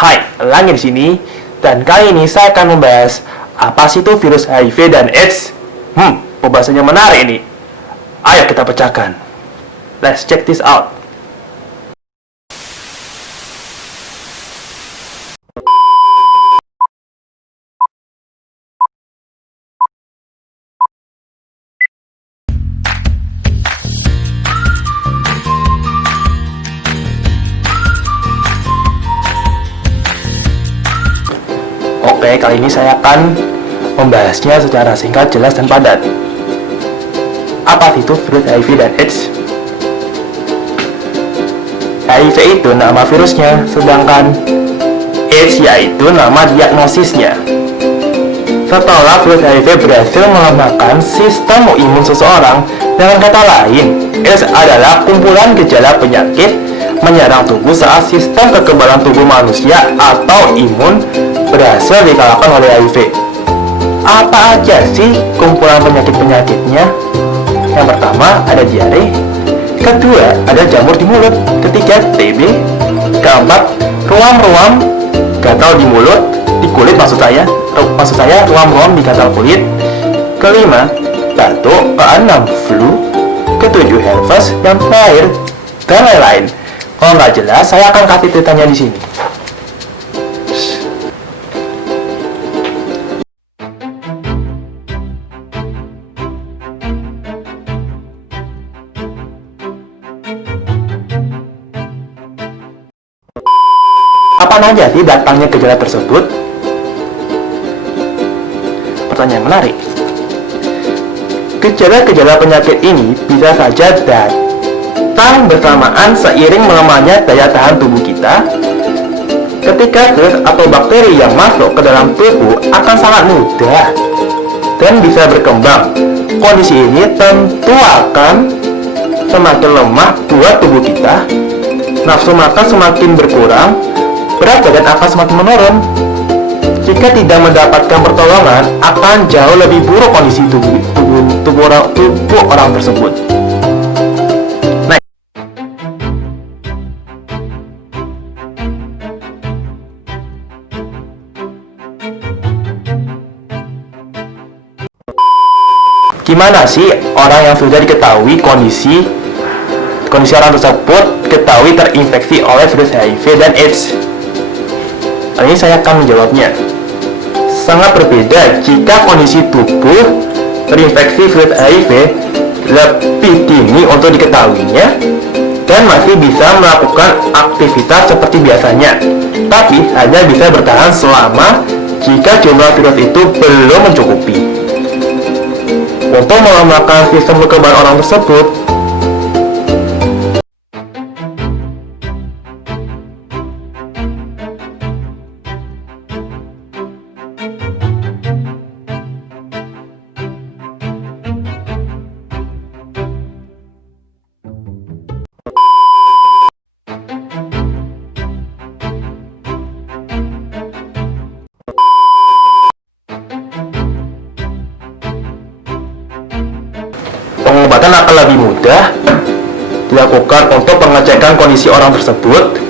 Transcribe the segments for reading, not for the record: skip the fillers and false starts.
Hai, Langit di sini. Dan kali ini saya akan membahas apa sih itu virus HIV dan AIDS. Pembahasannya menarik ini. Ayo kita pecahkan. Let's check this out. Oke, kali ini saya akan membahasnya secara singkat, jelas, dan padat. Apa itu virus HIV dan AIDS? HIV itu nama virusnya, sedangkan AIDS yaitu nama diagnosisnya. Setelah virus HIV berhasil melemahkan sistem imun seseorang, dengan kata lain, AIDS adalah kumpulan gejala penyakit menyerang tubuh saat sistem kekebalan tubuh manusia atau imun berhasil dikalahkan oleh HIV. Apa aja sih kumpulan penyakit-penyakitnya? Yang pertama ada diare, kedua ada jamur di mulut, ketiga TB, keempat ruam-ruam gatal di mulut, di kulit maksud saya ruam-ruam di gatal kulit, kelima batuk, keenam flu, ketujuh herpes, yang terakhir dan lain-lain. Kalau nggak jelas, saya akan kasih ceritanya di sini. Apa aja sih datangnya gejala tersebut? Pertanyaan menarik. Gejala-gejala penyakit ini bisa saja datang bersamaan seiring melemahnya daya tahan tubuh kita. Ketika virus atau bakteri yang masuk ke dalam tubuh akan sangat mudah dan bisa berkembang. Kondisi ini tentu akan semakin lemah buat tubuh kita. Nafsu makan semakin berkurang, berat badan akan semakin menurun. Jika tidak mendapatkan pertolongan, akan jauh lebih buruk kondisi tubuh orang tersebut. Gimana sih orang yang sudah diketahui kondisi orang tersebut ketahui terinfeksi oleh virus HIV dan AIDS? Ini saya akan menjawabnya. Sangat berbeda jika kondisi tubuh terinfeksi virus HIV lebih dini untuk diketahuinya dan masih bisa melakukan aktivitas seperti biasanya, tapi hanya bisa bertahan selama jika jumlah virus itu belum mencukupi untuk melemahkan sistem kekebalan orang tersebut. Pengobatan akan lebih mudah dilakukan untuk pengecekan kondisi orang tersebut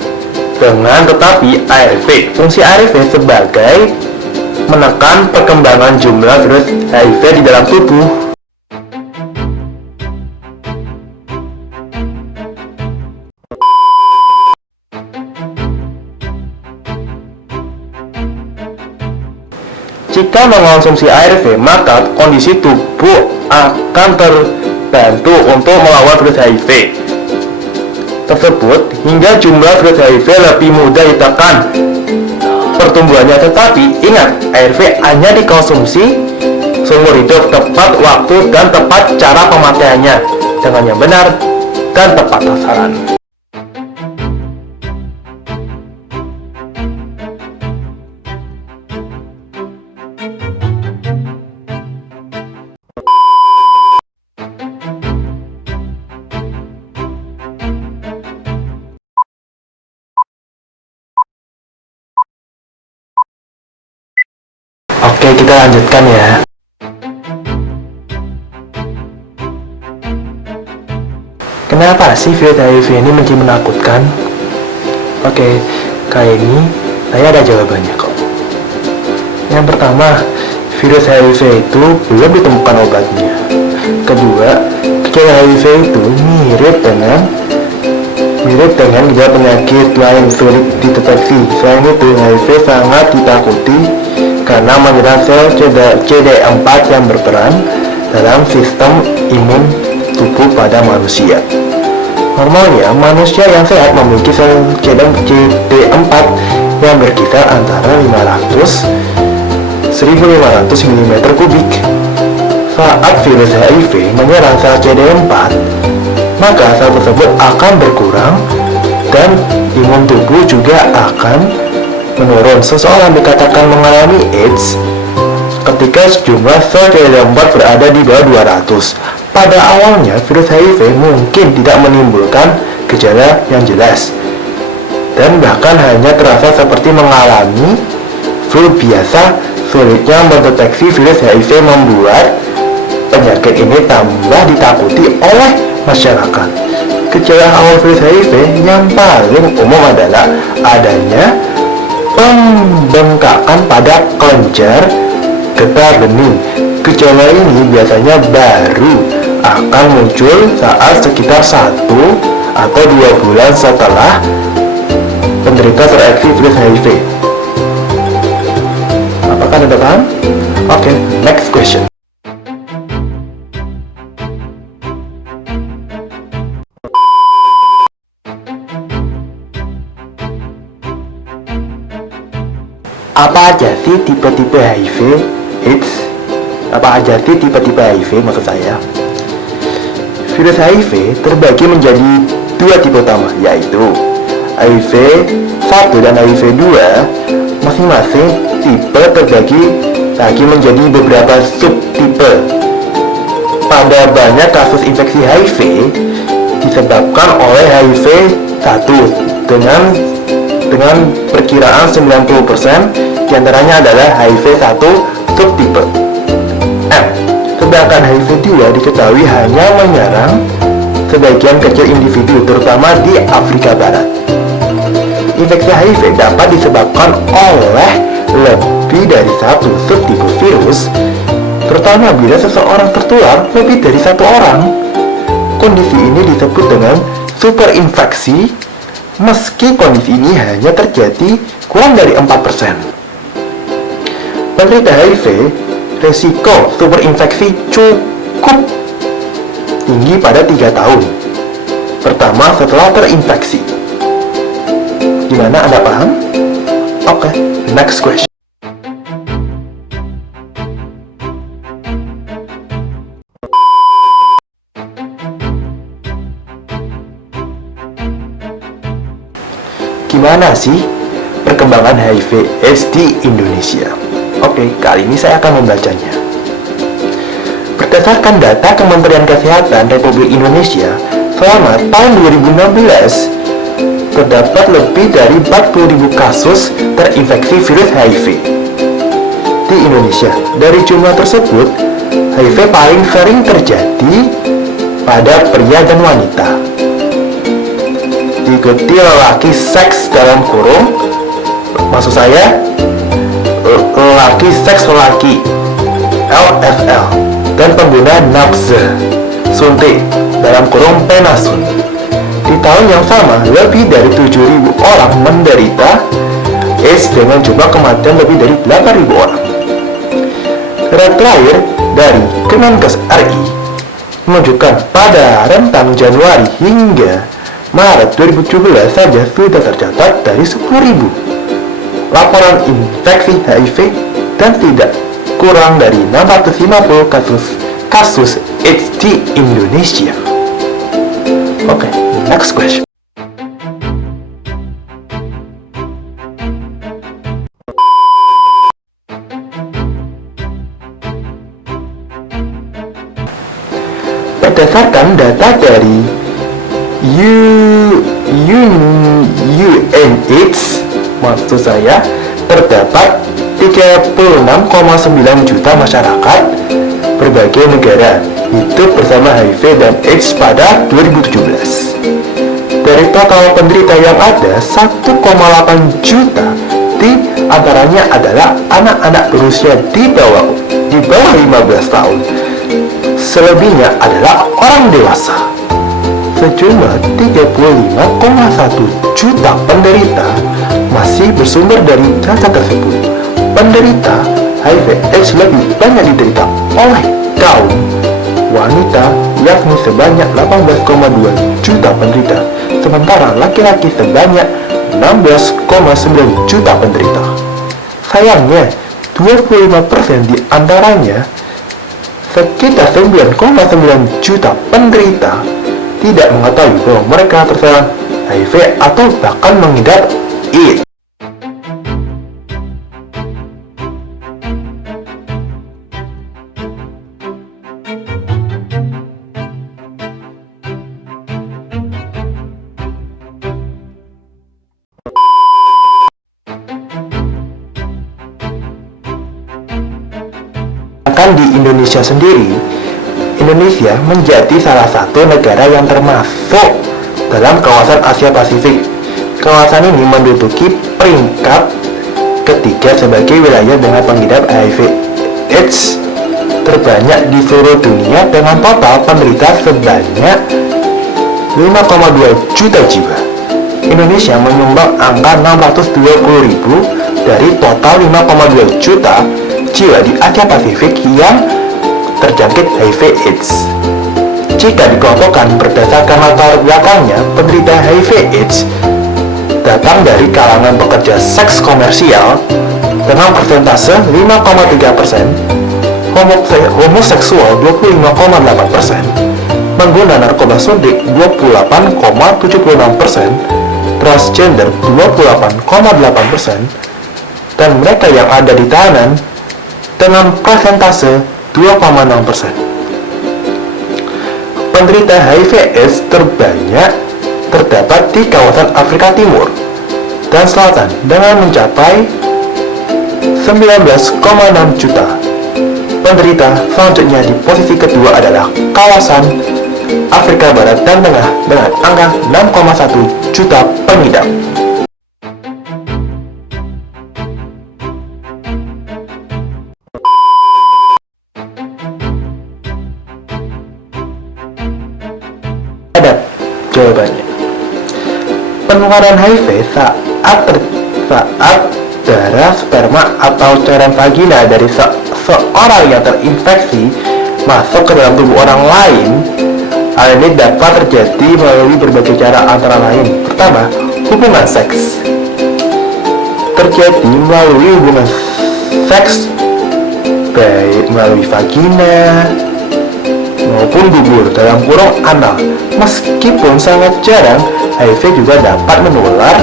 dengan tetapi ARV. Fungsi ARV sebagai menekan perkembangan jumlah virus HIV di dalam tubuh. Jika mengonsumsi ARV, maka kondisi tubuh akan terbantu untuk melawan virus HIV tersebut hingga jumlah virus HIV lebih mudah ditekan pertumbuhannya. Tetapi ingat, ARV hanya dikonsumsi seumur hidup. Tepat waktu dan tepat cara pemakaiannya dengan yang benar dan tepat sasaran. Oke, kita lanjutkan ya. Kenapa sih virus HIV ini menjadi menakutkan? Oke, kali ini Saya ada jawabannya kok. Yang pertama, virus HIV itu belum ditemukan obatnya. Kedua, gejala HIV itu mirip dengan gejala penyakit lain sulit dideteksi. Selain itu, HIV sangat ditakuti karena menyerang sel CD4 yang berperan dalam sistem imun tubuh pada manusia. Normalnya, manusia yang sehat memiliki sel CD4 yang berkisar antara 1500 mm kubik. Saat virus HIV menyerang sel CD4, maka sel tersebut akan berkurang dan imun tubuh juga akan menurun. Seseorang dikatakan mengalami AIDS ketika sejumlah sel CD4 berada di bawah 200. Pada awalnya, virus HIV mungkin tidak menimbulkan gejala yang jelas dan bahkan hanya terasa seperti mengalami flu biasa. Sulitnya mendeteksi virus HIV membuat penyakit ini tambah ditakuti oleh masyarakat. Gejala awal virus HIV yang paling umum adalah adanya pembengkakan pada kelenjar getah bening. Gejala ini biasanya baru akan muncul saat sekitar 1 atau 2 bulan setelah penderita terinfeksi virus HIV. Apakah Anda paham? Oke, next question. Apa aja sih tipe-tipe HIV AIDS? Apa aja sih tipe-tipe HIV maksud saya? Virus HIV terbagi menjadi 2 tipe utama, yaitu HIV 1 dan HIV 2. Masing-masing tipe terbagi lagi menjadi beberapa subtipe. Pada banyak kasus infeksi HIV disebabkan oleh HIV 1 dengan perkiraan 90% diantaranya adalah HIV 1 subtipe M. Sedangkan HIV 2 diketahui hanya menyerang sebagian kecil individu, terutama di Afrika Barat. Infeksi HIV dapat disebabkan oleh lebih dari 1 subtipe virus, terutama bila seseorang tertular lebih dari 1 orang. Kondisi ini disebut dengan superinfeksi, meski kondisi ini hanya terjadi kurang dari 4%. Penderita HIV, resiko superinfeksi cukup tinggi pada 3 tahun pertama setelah terinfeksi. Gimana, Anda paham? Oke, next question. Gimana sih perkembangan HIV/AIDS di Indonesia? Oke, kali ini saya akan membacanya. Berdasarkan data Kementerian Kesehatan Republik Indonesia, selama tahun 2016, terdapat lebih dari 40.000 kasus terinfeksi virus HIV di Indonesia. Dari jumlah tersebut, HIV paling sering terjadi pada pria dan wanita, diikuti lelaki seks dalam kurung, maksud saya lelaki seks lelaki LSL, dan pengguna nafsa suntik dalam kurung penasun. Di tahun yang sama, lebih dari 7.000 orang menderita AIDS dengan jumlah kematian lebih dari 8.000 orang. Data terakhir dari Kemenkes RI menunjukkan pada rentang Januari hingga Maret 2017 saja sudah tercatat dari 10.000 laporan infeksi HIV dan tidak kurang dari 650 kasus AIDS di Indonesia. Oke, next question. Berdasarkan data dari UNAIDS, maksud saya, terdapat 36,9 juta masyarakat berbagai negara hidup bersama HIV dan AIDS pada 2017. Dari total penderita yang ada, 1,8 juta Di antaranya adalah anak-anak berusia di bawah 15 tahun. Selebihnya adalah orang dewasa. Sejumlah 35,1 juta penderita masih bersumber dari data tersebut. Penderita HIV/AIDS lebih banyak diderita oleh kaum wanita, yakni sebanyak 18,2 juta penderita, sementara laki-laki sebanyak 16,9 juta penderita. Sayangnya, 25% di antaranya, sekitar 9,9 juta penderita, tidak mengetahui bahwa mereka terserang HIV atau bahkan mengidap AIDS. Di Indonesia sendiri, Indonesia menjadi salah satu negara yang termasuk dalam kawasan Asia Pasifik. Kawasan ini menduduki peringkat ketiga sebagai wilayah dengan pengidap HIV/AIDS terbanyak di seluruh dunia dengan total penderita sebanyak 5,2 juta jiwa. Indonesia menyumbang angka 620.000 dari total 5,2 juta jiwa di Asia Pasifik yang terjangkit HIV/AIDS. Jika dikelompokkan berdasarkan latar belakangnya, penderita HIV/AIDS datang dari kalangan pekerja seks komersial dengan persentase 5,3%, homoseksual 25,8%, pengguna narkoba suntik 28,76%, transgender 28,8%, dan mereka yang ada di tahanan dengan persentase 2,6%. Penderita HIV/AIDS terbanyak terdapat di kawasan Afrika Timur dan Selatan dengan mencapai 19,6 juta. Penderita selanjutnya di posisi kedua adalah kawasan Afrika Barat dan Tengah dengan angka 6,1 juta pengidap. Jawabannya, penularan HIV saat darah, sperma, atau cairan vagina dari seorang yang terinfeksi masuk ke dalam tubuh orang lain. Hal ini dapat terjadi melalui berbagai cara, antara lain: pertama, hubungan seks. Terjadi melalui hubungan seks baik melalui vagina maupun dubur dalam kurung anal. Meskipun sangat jarang, HIV juga dapat menular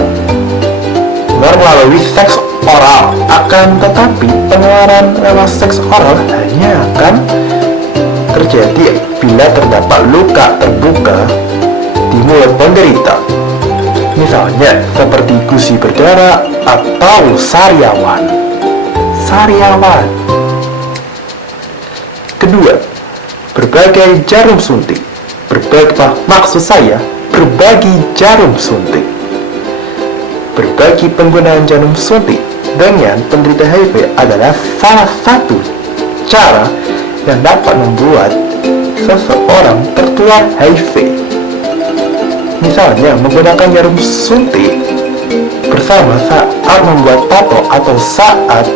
melalui seks oral. Akan tetapi, penularan lewat seks oral hanya akan terjadi bila terdapat luka terbuka di mulut penderita, misalnya seperti gusi berdarah atau sariawan. Kedua, berbagi jarum suntik. Berbagi jarum suntik. Berbagi penggunaan jarum suntik dengan penderita HIV adalah salah satu cara yang dapat membuat seseorang tertular HIV. Misalnya, menggunakan jarum suntik bersama saat membuat tato atau saat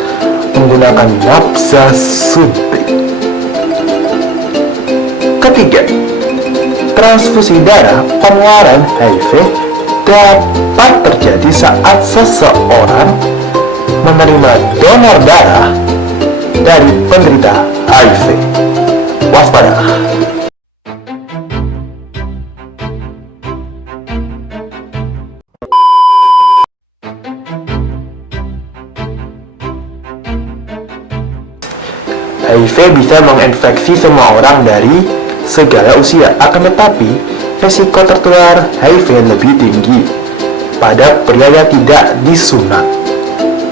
menggunakan nafas suntik. Ketiga, transfusi darah. Penularan HIV dapat terjadi saat seseorang menerima donor darah dari penderita HIV. Waspada. HIV bisa menginfeksi semua orang dari segala usia, akan tetapi resiko tertular HIV lebih tinggi pada pria yang tidak disunat,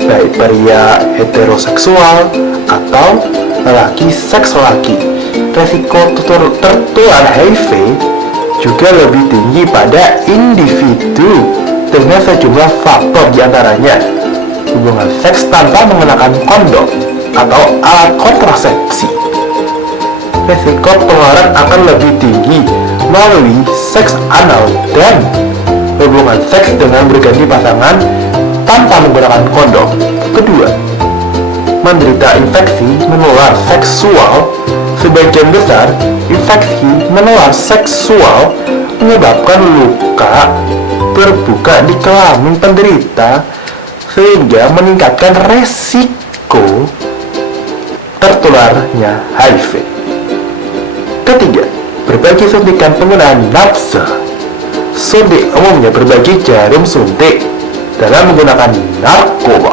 baik pria heteroseksual atau lelaki seks lelaki. Resiko tertular HIV juga lebih tinggi pada individu dengan sejumlah faktor, diantaranya hubungan seks tanpa menggunakan kondom atau alat kontrasepsi. Risiko penularan akan lebih tinggi melalui seks anal dan hubungan seks dengan berganti pasangan tanpa menggunakan kondom. Kedua, menderita infeksi menular seksual. Sebagian besar infeksi menular seksual menyebabkan luka terbuka di kelamin penderita sehingga meningkatkan resiko tertularnya HIV. Ketiga, berbagi suntikan penggunaan nafsa. Suntik umumnya berbagi jarum suntik dalam menggunakan narkoba.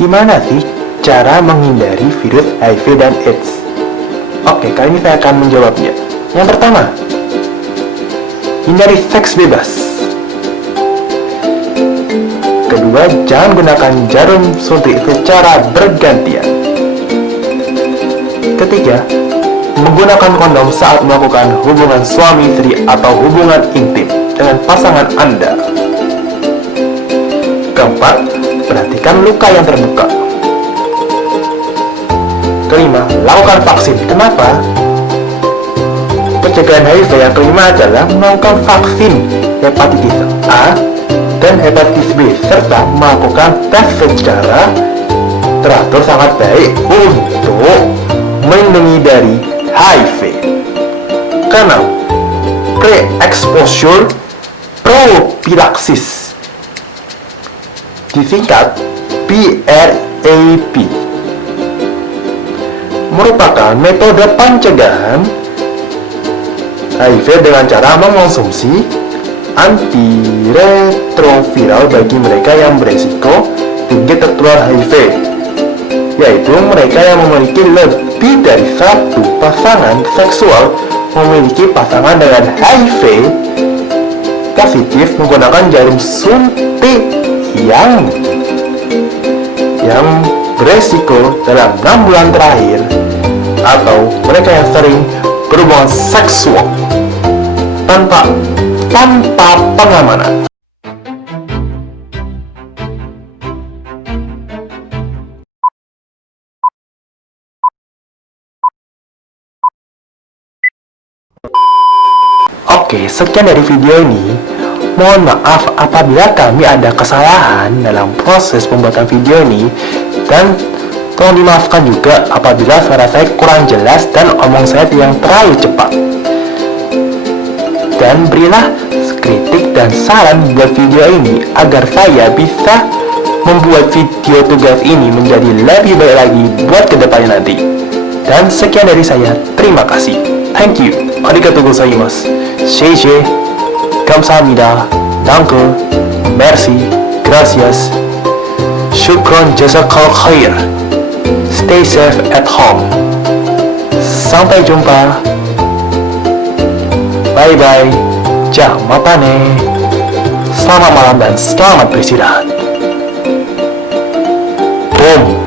Gimana sih cara menghindari virus HIV dan AIDS? Oke, kali ini saya akan menjawabnya. Yang pertama, hindari seks bebas. Kedua, jangan gunakan jarum suntik secara bergantian. Ketiga, menggunakan kondom saat melakukan hubungan suami istri atau hubungan intim dengan pasangan Anda. Keempat, perhatikan luka yang terbuka. Kelima, lakukan vaksin. Kenapa? Pencegahan HIV yang kelima adalah melakukan vaksin hepatitis A dan hepatitis B serta melakukan tes secara teratur sangat baik untuk melindungi dari HIV. Keenam, pre-exposure prophylaxis, disingkat PrEP, merupakan metode pencegahan HIV dengan cara mengonsumsi antiretroviral bagi mereka yang beresiko tinggi tertular HIV, yaitu mereka yang memiliki lebih dari satu pasangan seksual memiliki pasangan dengan HIV positif menggunakan jarum suntik yang beresiko dalam 6 bulan terakhir, atau mereka yang sering berhubungan seksual tanpa pengamanan. Oke, sekian dari video ini. Mohon maaf apabila kami ada kesalahan dalam proses pembuatan video ini, dan tolong dimaafkan juga apabila suara saya kurang jelas dan omong saya yang terlalu cepat. Dan berilah kritik dan saran buat video ini agar saya bisa membuat video tugas ini menjadi lebih baik lagi buat kedepannya nanti. Dan sekian dari saya, terima kasih. Thank you. Arigatou gozaimasu. Sheishe. Kamsahamnida. Danke. Merci. Gracias. Shukron jazakallah khair. Stay safe at home. Sampai jumpa. Bye bye. Jamatane. Selamat malam dan selamat beristirahat. Boom.